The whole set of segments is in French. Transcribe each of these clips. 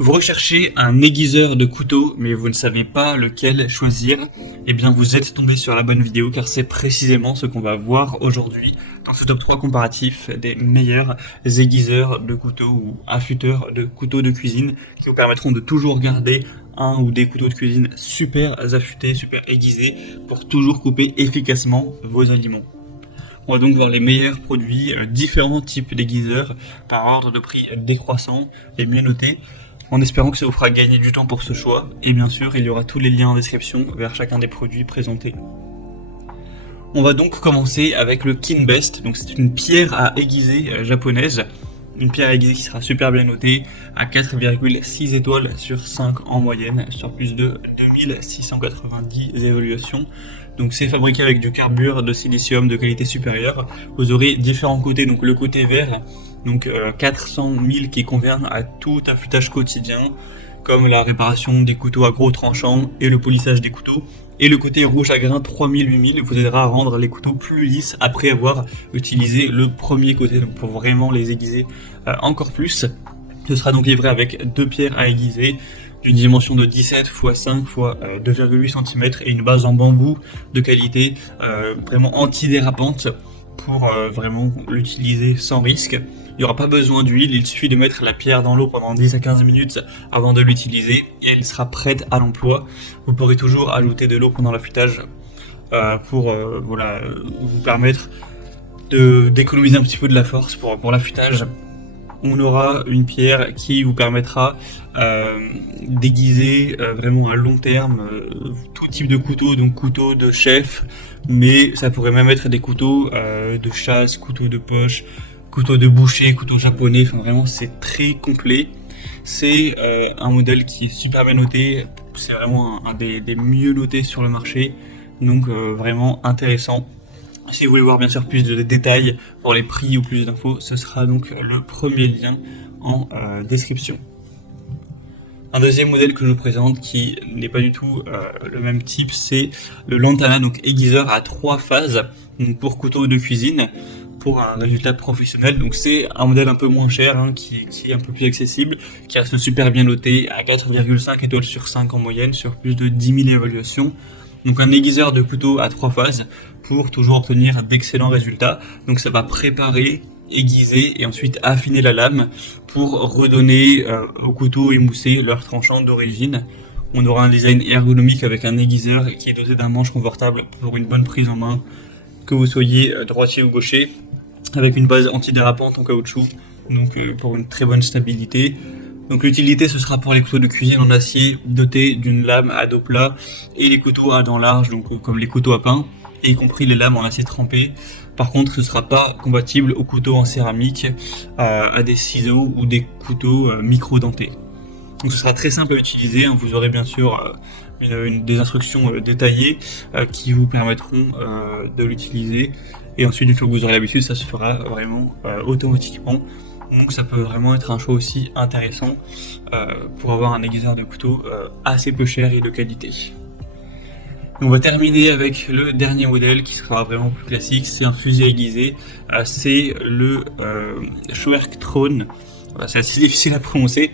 Vous recherchez un aiguiseur de couteau, mais vous ne savez pas lequel choisir. Eh bien, vous êtes tombé sur la bonne vidéo, car c'est précisément ce qu'on va voir aujourd'hui dans ce top 3 comparatif des meilleurs aiguiseurs de couteau ou affûteurs de couteaux de cuisine, qui vous permettront de toujours garder un ou des couteaux de cuisine super affûtés, super aiguisés, pour toujours couper efficacement vos aliments. On va donc voir les meilleurs produits, différents types d'aiguiseurs, par ordre de prix décroissant, les mieux notés, en espérant que ça vous fera gagner du temps pour ce choix, et bien sûr il y aura tous les liens en description vers chacun des produits présentés. On va donc commencer avec le Kinbest, donc c'est une pierre à aiguiser japonaise, une pierre à aiguiser qui sera super bien notée à 4,6 étoiles sur 5 en moyenne, sur plus de 2690 évaluations. Donc c'est fabriqué avec du carbure de silicium de qualité supérieure. Vous aurez différents côtés, donc le côté vert, donc 400 000 qui convient à tout affûtage quotidien, comme la réparation des couteaux à gros tranchants et le polissage des couteaux. Et le côté rouge à grain 3000-8000 vous aidera à rendre les couteaux plus lisses après avoir utilisé le premier côté, donc pour vraiment les aiguiser encore plus. Ce sera donc livré avec deux pierres à aiguiser d'une dimension de 17 x 5 x 2,8 cm et une base en bambou de qualité vraiment antidérapante pour vraiment l'utiliser sans risque. Il n'y aura pas besoin d'huile, il suffit de mettre la pierre dans l'eau pendant 10 à 15 minutes avant de l'utiliser et elle sera prête à l'emploi. Vous pourrez toujours ajouter de l'eau pendant l'affûtage pour vous permettre d'économiser un petit peu de la force pour l'affûtage. On aura une pierre qui vous permettra d'aiguiser vraiment à long terme tout type de couteau, donc couteau de chef, mais ça pourrait même être des couteaux de chasse, couteaux de poche, couteau de boucher, couteau japonais, enfin vraiment c'est très complet. C'est un modèle qui est super bien noté, c'est vraiment un des mieux notés sur le marché, donc vraiment intéressant. Si vous voulez voir bien sûr plus de détails pour les prix ou plus d'infos, ce sera donc le premier lien en description. Un deuxième modèle que je vous présente qui n'est pas du tout le même type, c'est le Lantana, donc aiguiseur à 3 phases, donc pour couteau de cuisine, pour un résultat professionnel. Donc c'est un modèle un peu moins cher, qui est un peu plus accessible, qui reste super bien noté à 4,5 étoiles sur 5 en moyenne, sur plus de 10 000 évaluations. Donc un aiguiseur de couteau à 3 phases pour toujours obtenir d'excellents résultats. Donc ça va préparer, aiguiser et ensuite affiner la lame pour redonner au couteau émoussé leur tranchant d'origine. On aura un design ergonomique avec un aiguiseur qui est doté d'un manche confortable pour une bonne prise en main, que vous soyez droitier ou gaucher, avec une base antidérapante en caoutchouc, donc pour une très bonne stabilité. Donc l'utilité ce sera pour les couteaux de cuisine en acier dotés d'une lame à dos plat et les couteaux à dents larges, donc comme les couteaux à pain, y compris les lames en acier trempé. Par contre ce ne sera pas compatible aux couteaux en céramique, à des ciseaux ou des couteaux micro-dentés. Donc ce sera très simple à utiliser, vous aurez bien sûr des instructions détaillées qui vous permettront de l'utiliser. Et ensuite, une fois que vous aurez l'habitude, ça se fera vraiment automatiquement. Donc ça peut vraiment être un choix aussi intéressant pour avoir un aiguiseur de couteau assez peu cher et de qualité. On va terminer avec le dernier modèle qui sera vraiment plus classique, c'est un fusil aiguisé, c'est le Schwertkrone, voilà, c'est assez difficile à prononcer,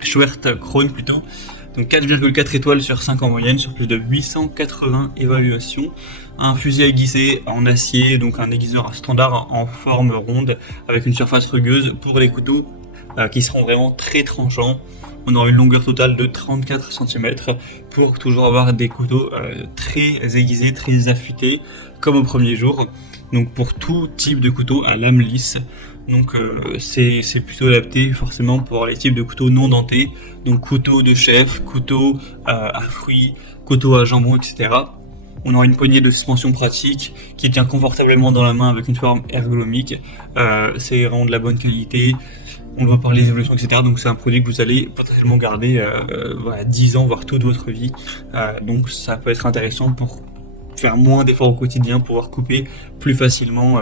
Schwertkrone plutôt, donc 4,4 étoiles sur 5 en moyenne, sur plus de 880 évaluations. Un fusil aiguisé en acier, donc un aiguiseur standard en forme ronde, avec une surface rugueuse pour les couteaux qui seront vraiment très tranchants. On aura une longueur totale de 34 cm pour toujours avoir des couteaux très aiguisés, très affûtés, comme au premier jour. Donc pour tout type de couteau à lame lisse. Donc c'est plutôt adapté forcément pour les types de couteaux non dentés. Donc couteau de chef, couteau à fruits, couteau à jambon, etc. On aura une poignée de suspension pratique qui tient confortablement dans la main avec une forme ergonomique. C'est vraiment de la bonne qualité. On le voit par les évolutions, etc. Donc c'est un produit que vous allez potentiellement garder 10 ans, voire toute votre vie. Donc ça peut être intéressant pour faire moins d'efforts au quotidien, pouvoir couper plus facilement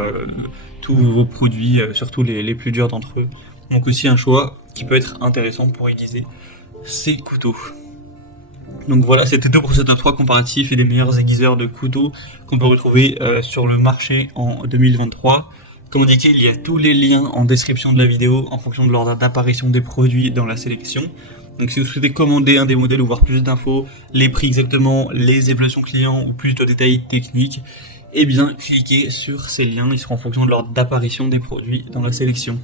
tous vos produits, surtout les plus durs d'entre eux. Donc aussi un choix qui peut être intéressant pour aiguiser ces couteaux. Donc voilà, c'était tout pour ce top 3 comparatif et des meilleurs aiguiseurs de couteaux qu'on peut retrouver sur le marché en 2023. Comme indiqué, il y a tous les liens en description de la vidéo en fonction de l'ordre d'apparition des produits dans la sélection. Donc si vous souhaitez commander un des modèles ou voir plus d'infos, les prix exactement, les évaluations clients ou plus de détails techniques, eh bien cliquez sur ces liens, ils seront en fonction de l'ordre d'apparition des produits dans la sélection.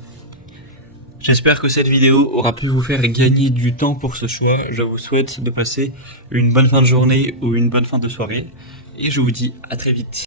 J'espère que cette vidéo aura pu vous faire gagner du temps pour ce choix. Je vous souhaite de passer une bonne fin de journée ou une bonne fin de soirée. Et je vous dis à très vite.